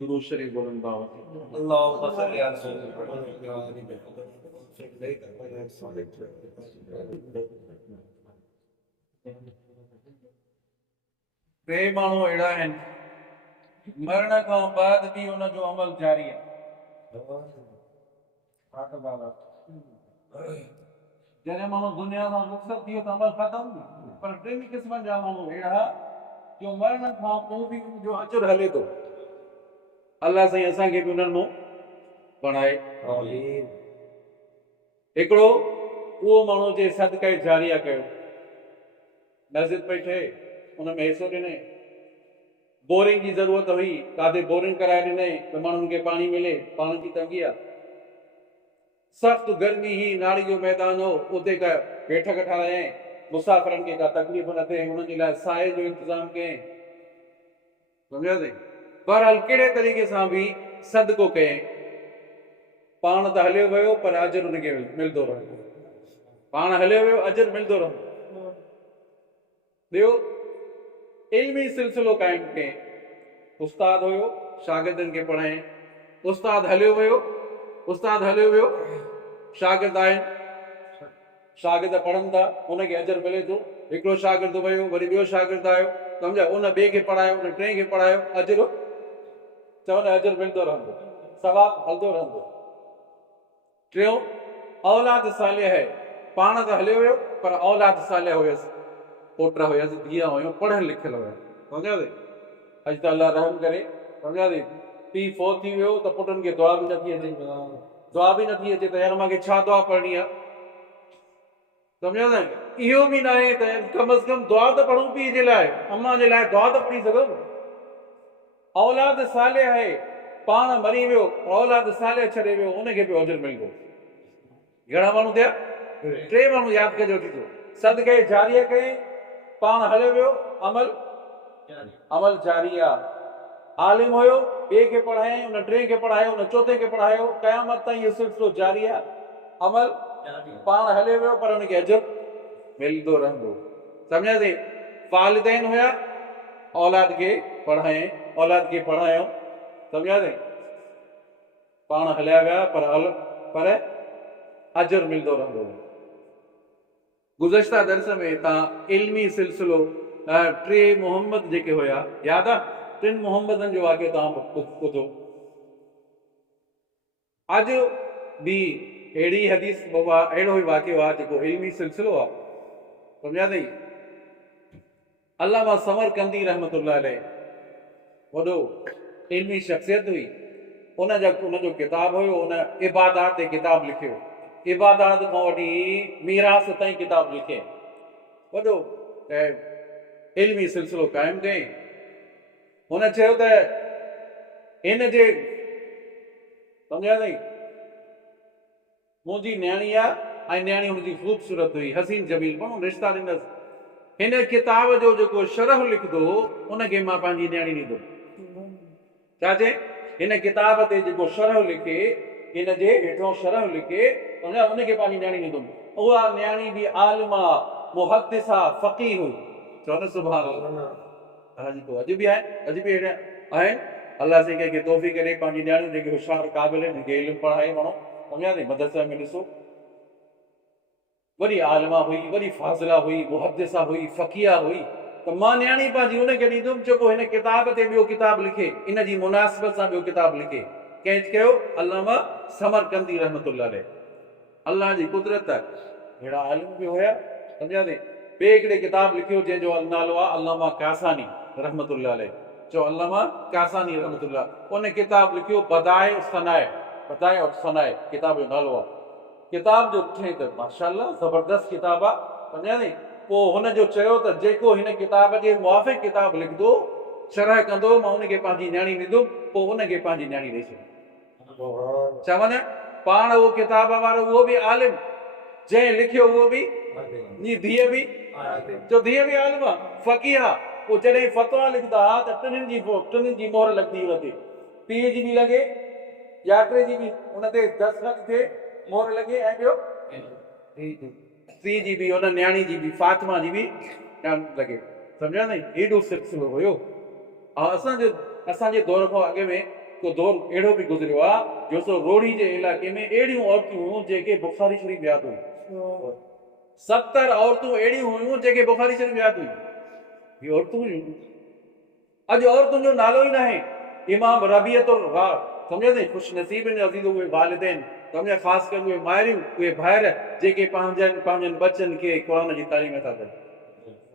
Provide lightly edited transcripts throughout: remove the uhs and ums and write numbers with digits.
درود شریف بولن دعوت اللهم صل على سيدنا محمد وعلى آل محمد صليت على टे माण्हू अहिड़ा आहिनि मरण खां बाद बि उन जो अमल जारी आहे। जॾहिं माण्हू दुनिया खां रुख़सत थियो त अमल ख़तम, पर टिनि क़िस्मनि जा माण्हू अहिड़ा जो मरण खां पोइ बि उन जो अजुर हले थो। अलाह साईं असांखे बि उन्हनि मां बणाए। हिकिड़ो उहो माण्हू जे सदक़े जारिया कयो, मस्जिद पई ठहे उन में हिसो ॾिनई, बोरिंग जी ज़रूरत हुई काथे बोरिंग कराए ॾिनई त माण्हुनि खे पाणी मिले, पाणी जी तंगी आहे, सख़्तु गर्मी ही नाड़ी जो मैदान हो, उते का बैठक ठारायईं, मुसाफ़िरनि खे का तकलीफ़ न थिए हुननि जे लाइ साए जो इंतज़ाम कयईं। सम्झासीं? बहरहाल कहिड़े तरीक़े सां बि सदको कयईं, पाण त हलियो वियो पर अजर हुनखे मिलंदो रहंदो, पाण हलियो वियो अजर मिलंदो रहंदो। ॿियो इल्मी सिलसिलो क़ाइमु कयईं, उस्ताद हुयो शागिर्दनि खे पढ़ाए, उस्ताद हलियो वियो शागिर्द आहिनि, शागिर्द पढ़नि था उनखे अजर मिले थो। हिकिड़ो शागिर्द वियो वरी ॿियो शागिर्द आयो, सम्झा, उन ॿिए खे पढ़ायो, उन टे खे पढ़ायो, अजर चवंदा अजर मिलंदो रहंदो, सवाब हलंदो रहंदो। टियों औलाद सालिह आहे, पाण त हलियो वियो पर औलाद सालिह हुयसि, पोटा हुयसि, धीअ हुयूं, पढ़ियल लिखियल हुया। सम्झासीं? अॼु त अलाह रहम करे, सम्झासीं, पीउ फोत थी वियो त पुटनि खे दुआ बि नथी अचे, त यार मूंखे छा दुआ पढ़णी आहे। सम्झासीं? इहो बि न आहे त कम अज़ कम दुआ त पढ़ूं पीउ जे लाइ, अम्मा जे लाइ दुआ त पढ़ी सघूं। औलाद सालिह आहे, पाण मरी वियो, औलाद सालिह छॾे वियो, उनखे बि अजर मिलंदो। घणा माण्हू थिया? टे माण्हू यादि कजो थी थो। सदके जारिया कयईं, पाण हलियो वियो, अमल जारी आहे। आलिम हुयो, ॿिए खे पढ़ायईं, उन टे खे पढ़ायो, उन चोथे खे पढ़ायो, क़यामत ताईं इहो सिलसिलो जारी आहे। अमल पाण हलियो वियो पर उनखे अजर मिलंदो रहंदो। सम्झासीं? वालिदैन हुया, औलाद खे पढ़ायो, सम्झासीं? पाण हलिया विया पर अजर मिलंदो रहंदो। गुज़श्ता दर्स में तव्हां इल्मी सिलसिलो टे मोहम्मद जेके हुया, यादि आहे? टिनि मोहम्मदनि जो वाक़ियो तव्हां ॿुधो। अॼु बि अहिड़ी हदीस अहिड़ो ई वाक़ियो आहे जेको इल्मी सिलसिलो आहे। सम्झासीं? अल्लामा समरकंदी रहमतुल्लाह अलैह वॾो इल्मी शख़्सियत हुई, उनजो किताब हुयो, उन इबादात ते किताब लिखियो, इबादात खां वठी मीरास ताईं किताब लिखे, वॾो इल्मी सिलसिलो क़ाइमु कयईं। हुन चयो त हिन जे, सम्झासीं, मुंहिंजी न्याणी आहे ऐं न्याणी हुनजी ख़ूबसूरत हुई, हसीन जमील, माण्हू रिश्ता ॾींदसि, हिन किताब जो जेको शरह लिखंदो उनखे मां पंहिंजी न्याणी ॾींदुमि। छा चए? हिन किताब ते जेको शरह लिखे, हिन जे हेठो शरह लिखे, उनखे पंहिंजी न्याणी ॾींदुमि। उहा न्याणी बि आलिमा, मुहद्दिसा, फ़क़ीह हुई। चओ न सुभान अल्लाह। अॼु बि अहिड़ा आहिनि। अलाह साईं कंहिंखे तौफ़ीक़ ॾे, पंहिंजी न्याणियूं जेके होशियार क़ाबिल आहिनि, हिनखे इल्मु पढ़ाए माण्हू, सम्झासीं? मदरसा में ॾिसो, वॾी आलिमा हुई, वॾी फाज़िला हुई, मुहद्दिसा हुई, फ़क़ीहा हुई, त मां न्याणी पंहिंजी उनखे ॾींदुमि जेको हिन किताब ते ॿियो किताब लिखे, इन जी मुनासिबत सां ॿियो किताब लिखे। कंहिं कयो? अल्लामा समरकंदी रहमतुल्लाह अलैह। अल्लाह जी कुदरत, अहिड़ा आलिम बि हुया। सम्झासीं? ॿिए हिकिड़े किताब लिखियो जंहिंजो नालो आहे अल्लामा कासानी रहमतुल्लाह अलैह। चओ अल्लामा कासानी रहमतुल्लाह। उन किताब लिखियो बदाए और सनाए, किताब जो नालो आहे। किताब जो ॾिठे त माशाअल्लाह ज़बरदस्त किताब आहे। सम्झासीं? पोइ हुनजो चयो त जेको हिन किताब जे मुआफ़िक़ किताब लिखंदो, शरह कंदो, मां उनखे पंहिंजी न्याणी ॾींदुमि। पोइ उनखे पंहिंजी न्याणी ॾेई छॾी। चवनि पाण उहो किताब वारो उहो बि आलिम, जंहिं लिखियो उहो बि, धीअ बि, जो धीअ बि आलिम आहे, फ़क़ीह आहे। पोइ जॾहिं फ़तवा लिखंदा त टिनिनि जी मोहर लॻंदी हुई, पीउ जी बि लॻे, ॼाटे जी बि उन ते दस्तख़त थिए, मोहर लॻे, ऐं ॿियो टी जी बि, उन न्याणी जी बि, फातिमा जी बि लॻे। सम्झा न? हेॾो सिलसिलो हुयो। ऐं असांजे दौर खां अॻु में हिकु दौर अहिड़ो बि गुज़रियो आहे जो सो रोड़ी जे इलाइक़े में अहिड़ियूं औरतूं हुयूं जेके बुखारी शरीफ़ यादि हुयूं। 70 औरतूं अहिड़ियूं हुयूं जेके बुखारी शरीफ़ यादि हुयूं। इहे औरतूं हुयूं। अॼु औरतुनि जो नालो ई न आहे। इमाम रबियतुल रा, सम्झो थी, ख़ुशि नसीबनि जो अज़ीज़ उहे वालिदैन, सम्झ, ख़ासि करे उहे माइरियूं, उहे भाइर जेके पंहिंजनि बच्चनि खे क़ुरान जी तालीम था कनि,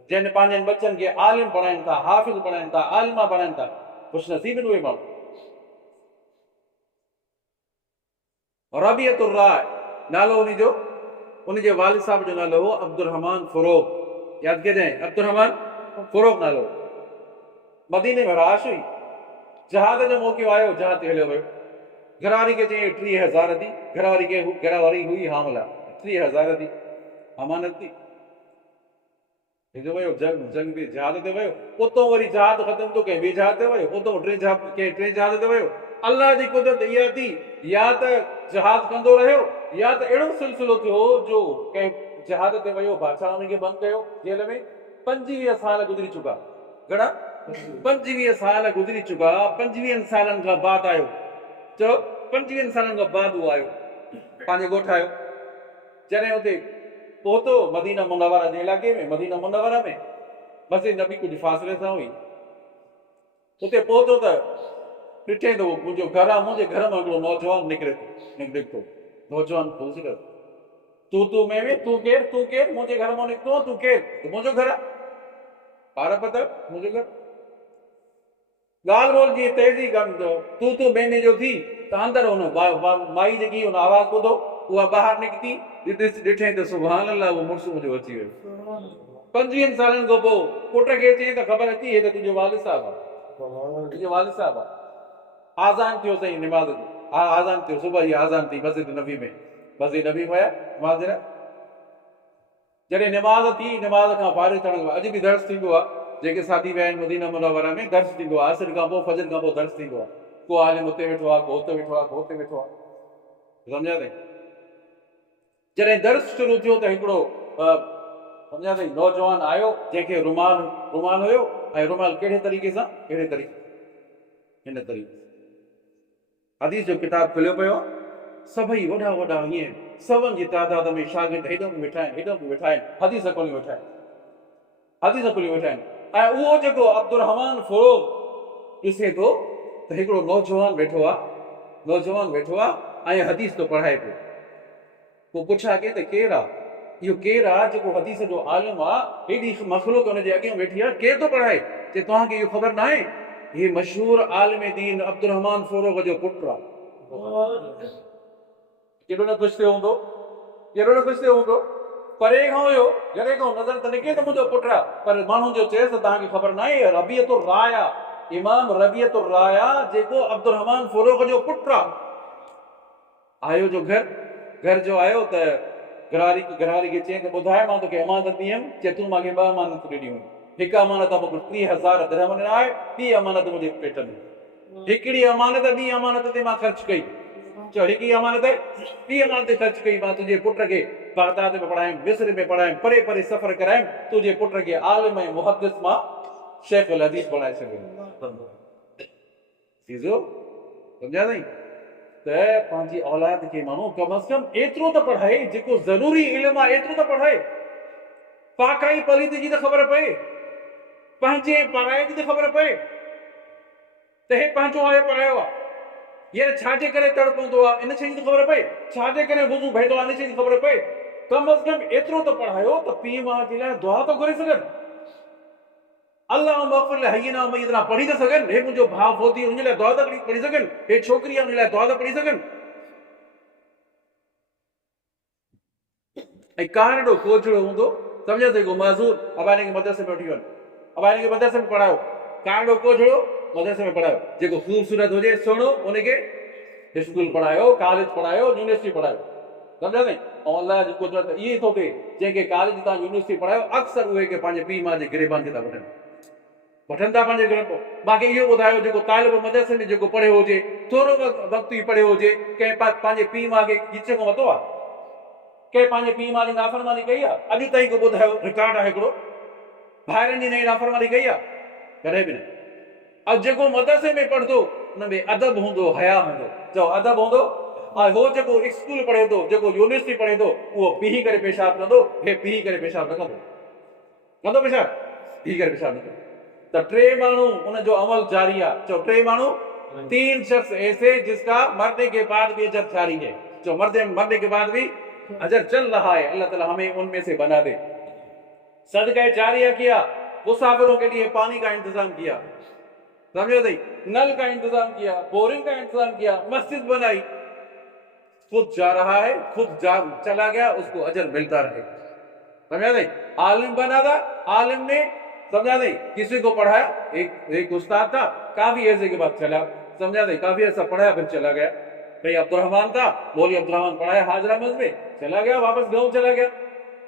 जिन पंहिंजनि बच्चनि खे आलिम बणाइनि था, हाफ़िज़ बणाइनि था, आलिमा बणाइनि था। ख़ुशि नसीबनि उहे माण्हू। रबियतुर रा नालो उनजो, उनजे वालिद साहब जो नालो हो अब्दुल रहमान फरोग। यादि कजांइ, अब्दुल रहमान फरोग नालो। मदीने में राश हुई, जहाज जो मौक़ो आयो, जहाज ते हलियो वियो। घरवारी खे चई 30,000 दी, घरवारी हुई हामला, 30,000 दी अमानत थी। वियो जंग बि जहाज ते वियो, उतो वरी जहाज ख़तम तो कंहिं ॿिए जहाज ते वियो, उतो टे जहाज ते वियो। अल्लाह जी कुदरत इहा थी, या त जहाज कंदो रहियो, या त अहिड़ो सिलसिलो थियो जो कंहिं जहाज ते वियो, बादशाह उनखे बंदि कयो जेल में। 25 साल गुज़री चुका। घणा? 25 साल गुज़री चुका। 25 सालनि खां बाद आयो। चओ 25 सालनि खां बाद उहो आयो, पंहिंजे ॻोठ आयो। जॾहिं उते पहुतो मदीना मुनव्वरा जे इलाइक़े में, मदीना मुनव्वरा में मस्जिद नबी कुझु फ़ासिले सां हुई। उते पहुतो त ॾिठे त मुंहिंजो घर आहे, मुंहिंजे घर मां हिकिड़ो नौजवान निकितो। नौजवान पूछी कर, तूं में तूं केरु? मुंहिंजे घर मां निकितो, तूं केरु? मुंहिंजो घर आहे। पार पता मुंहिंजो घर। ॻाल्हि ॿोल जी तेज़ी तूं में जो थी त अंदरि हुन माई जेकी हुन आवाज़ ॿुधो, उहा ॿाहिरि निकिती, ॾिठे त सुभान अल्लाह, उहो मुड़ुसु मुंहिंजो अची वियो। 25 सालनि खां पोइ पुट खे चई त ख़बर अची हे त तुंहिंजो वालिद साहब आहे, तुंहिंजो वालिद साहब आहे। आज़ान थियो साईं निमाज़ जो, हा आज़ान थियो, सुबुह जी आज़ान थी मस्जिद नबी में। मस्जिद नबी में निमाज़ न, जॾहिं निमाज़ थी, निमाज़ खां फारिग़ थियण खां अॼु बि दर्स थींदो आहे। जेके साथी विया आहिनि मदीना मुनव्वरा में, दर्स थींदो आहे। असर खां पोइ, फजर खां पोइ दर्स थींदो आहे। को आलिम हुते वेठो आहे, को हुते वेठो आहे, को हुते वेठो आहे। सम्झा अथई? जॾहिं दर्स शुरू थियो त हिकिड़ो सम्झा अथई नौजवान आयो, जंहिंखे रुमाल हुयो, ऐं रुमाल कहिड़े तरीक़े सां? हिन तरीक़े हदीस जो किताब खुलियो पियो, सभई वॾा हीअं सवनि जी तादाद में शागिर्द हेॾो बि वेठा आहिनि, हदीस खोली वेठा आहिनि। ऐं उहो जेको अब्दुल रहमान फरोग ॾिसे थो त हिकिड़ो नौजवान वेठो आहे ऐं हदीस थो पढ़ाए पियो। पोइ पुछा के त केरु आहे? इहो केरु आहे जेको हदीस जो आलिम आहे? हेॾी मखलूक हुनजे अॻियां वेठी आहे, केरु थो पढ़ाए? चए तव्हांखे इहो ख़बर न आहे, हीउ मशहूर आलिम दीन अब्दुल रहमान फरोग जो पुटु आहे। केॾो न ख़ुशि थियो हूंदो। परे खां हुयो, घर खां नज़र त निकिरे त मुंहिंजो पुटु आहे, पर माण्हू जो चएसि त तव्हांखे ख़बर न आहे, रबियतुर रा, इमाम रबियतुर रा, जेको अब्दुल रहमान फरोग जो पुटु आहे। आयो जो घर जो आयो त घरवारी खे चई त ॿुधाए, मां तोखे अमानत ॾियमि। चए तूं मूंखे 2 अमानतूं ॾिनियूं। हिकु अमानत मूंखे 30,000 दिरहम ॾिना आहे, ॿी अमानत मुंहिंजे पेट में। हिकिड़ी अमानत ॿी अमानत ते मां ख़र्च कई। चओ हिकिड़ी अमानत ॿी अमानत ते ख़र्च कई। मां तुंहिंजे पुट खे बगदाद में पढ़ायमि, मिस्र में पढ़ायमि, परे सफ़र करायमि, तुंहिंजे पुट खे आलिम ऐं मुहद्दिस मां शेख अल हदीस बणाए छॾियो। सम्झा अथई? त पंहिंजी औलाद खे माण्हू कम अज़ कम एतिरो त पढ़ाए, जेको ज़रूरी इल्मु आहे एतिरो त पढ़ाए। पाकाई पलीत जी त ख़बर पए, पंहिंजे पढ़ाई जी त ख़बर पए त हे पंहिंजो आहे, पढ़ायो आहे। यार छाजे करे तड़ पवंदो आहे, इन शइ जी ख़बर पए। छाजे करे वुज़ू भईंदो आहे, इन शइ जी ख़बर पए। कम अज़ कम एतिरो त पढ़ायो त पीउ माउ जे लाइ दुआ तो घुरे सघनि। अल्लाह मग़फ़िर हय्यना मय्यतना पढ़ी था सघनि। हे मुंहिंजो भाउ फोती, उन लाइ दुआ था पढ़ी सघनि। हे छोकिरी आहे, उन लाइ दुआ था पढ़ी सघनि। ऐं कारणो कोजड़ो हूंदो, सम्झो त को माज़ूर, अब हिन खे मदरसे में वठी वञ, अब हिन खे मदरसे में पढ़ायो। कारणो कोजड़ो मदरसे में पढ़ायो। जेको ख़ूबसूरत हुजे, सुहिणो, उनखे स्कूल पढ़ायो, कॉलेज पढ़ायो, यूनिवर्सिटी पढ़ायो। सम्झो न? ऐं अल्लाह जी कुदरत इहे थो थिए, जंहिंखे कॉलेज तां यूनिवर्सिटी पढ़ायो, अक्सर उहे के पंहिंजे पीउ माउ जे गिरेबान खे था वठनि था पंहिंजे घर पोइ। मूंखे इहो ॿुधायो, जेको तालिब मदरसे में जेको पढ़ियो हुजे, थोरो वक़्तु ई पढ़ियो हुजे, कंहिं पंहिंजे पीउ माउ खे खीच खां वरितो आहे? कंहिं पंहिंजे पीउ माउ जी नाफ़रमानी कई आहे? अॼु ताईं को ॿुधायो रिकॉर्ड आहे हिकिड़ो? भाइरनि जी नई नाफ़रमानी कई आहे? कॾहिं बि न। ऐं जेको मदरसे में पढ़ंदो, उन में अदब हूंदो, हया हूंदो। चओ अदब हूंदो। हो जेको स्कूल पढ़े थो, जेको यूनिवर्सिटी पढ़े थो, उहो बीही करे पेशाब कंदो, हे बीही करे पेशाब न कंदो। कंदो पेशाब? बीही करे पेशाब न कंदो। त टे माण्हू उनजो अमल जारी आहे। चओ टे माण्हू, तीन शख्स ऐसे जिसका मरने के बाद भी अजर जारी है। जो मरने के बाद भी अजर चल रहा है, अल्लाह ताला हमें उनमें से बना दे। सदका जारिया किया, मुसाफिरों के लिए पानी का इंतजाम किया, समझो नहीं, नल का इंतजाम किया, बोरिंग का इंतजाम किया, मस्जिद बनाई, खुद जा रहा है, खुद चला गया, उसको अजर मिलता रहे। समझा नहीं? आलिम बना था, आलिम ने, समझा नहीं, किसी को पढ़ाया, एक उस्ताद था, काफी ऐसे के बाद चला, समझा नहीं, काफी ऐसा पढ़ाया फिर चला गया। भाई अब्दुर्रहमान था, मौलवी अब्दुर्रहमान पढ़ाया हाजरा मस्जिद में, चला गया, वापस गाँव चला गया।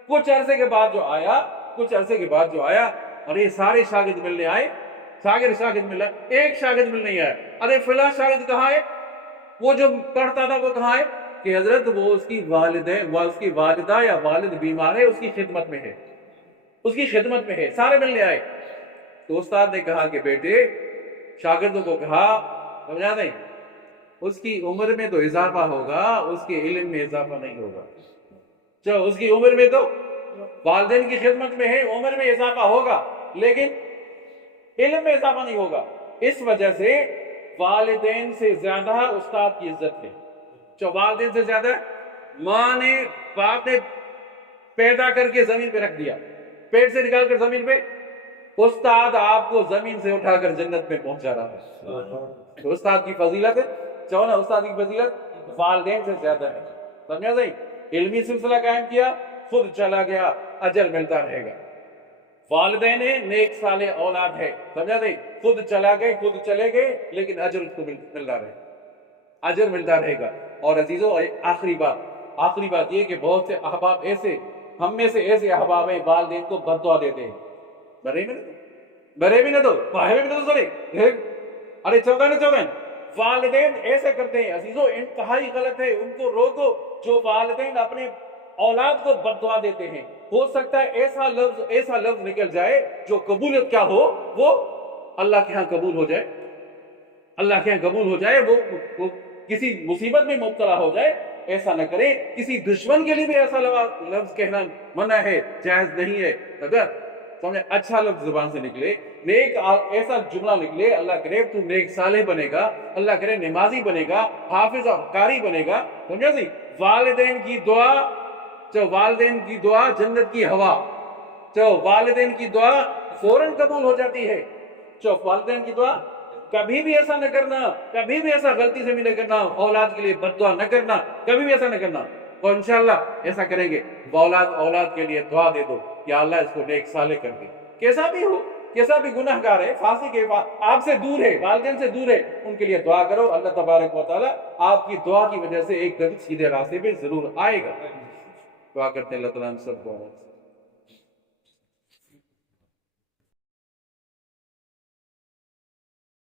कुछ अरसे के बाद जो आया, अरे सारे शागिर्द मिलने आए, शागिर्द मिला, एक शागिर्द मिलने नहीं आया। अरे फिलहाल शागिर्द कहाँ है? वो जो पढ़ता था वो कहाँ है? कि हजरत वो उसकी वालिदा या वालिद बीमार है, उसकी खिदमत में है। सारे मिलने आए। तो उस्ताद ने कहा कि बेटे, शागिर्दों को कहा, समझा नहीं, उसकी उम्र में तो इजाफा होगा, उसके इल्म में इजाफा नहीं होगा। चलो, उसकी उम्र में तो वालिदैन की खिदमत में है, उम्र में इजाफा होगा, लेकिन इल्म में इजाफा नहीं होगा। इस वजह से वालिदैन से ज्यादा उस्ताद की इज्जत है। जो वालिदैन से ज्यादा, माँ ने, बाप ने पैदा करके जमीन पे रख दिया, पेट से निकाल कर जमीन पे, उस्ताद आपको जमीन से उठाकर जन्नत में पहुंचा रहा है। तो उस्ताद की फजीलत है, चाहो ना, उस्ताद की फजीलत वालिदैन से ज्यादा है। समझा नहीं? इल्मी सिलसिला कायम किया, खुद चला गया, अजर मिलता रहेगा। वालिदैन नेक साले औलाद है, समझा नहीं, खुद चला गए, खुद चले गए, लेकिन अजर उसको मिलता रहे, अजर मिलता रहेगा। और अजीजों, आखिरी बात ये कि बहुत से अहबाब ऐसे, हम में से ऐसे अहबाब हैं, वालिदैन को बद्दुआ देते हैं, बरे भी न दो, बाहे भी न दो, अरे चौदह वालिदैन ऐसे करते हैं। अजीजों, इंतहाई गलत है, उनको रोको। जो वालिदैन अपने औलाद को बद्दुआ देते हैं, हो सकता है ऐसा लफ्ज निकल जाए जो कबूलियत क्या हो, वो अल्लाह के यहाँ कबूल हो जाए, वो किसी मुसीबत में मुब्तला हो जाए। ऐसा न करे। किसी दुश्मन के लिए भी ऐसा लफ्ज कहना मना है, जायज नहीं है। अगर समझे, अच्छा लफ्ज जुबान से निकले, नेक ऐसा जुमला निकले, अल्लाह करे तू नेक सालेह बनेगा, अल्लाह करे नमाजी बनेगा, हाफिज और कारी बनेगा। समझा सी? वालिदैन की दुआ जन्नत की हवा। वालिदैन की दुआ फौरन कबूल हो जाती है। वालिदैन की दुआ कभी भी ऐसा न करना, कभी भी ऐसा गलती से भी न करना, औलाद के लिए बद्दुआ न करना, कभी भी ऐसा न करना। और इंशाअल्लाह ऐसा करेंगे, औलाद के लिए दुआ दे दो, या अल्लाह इसको नेक साले कर दे। कैसा भी हो, कैसा भी गुनाहगार है, फांसी के आपसे दूर है, वालिदैन से दूर है, उनके लिए दुआ करो। अल्लाह तबारक व तआला आपकी दुआ की वजह से एक दिन सीधे रास्ते पे जरूर आएगा। दुआ करते हैं अल्लाह ताला हम सबको।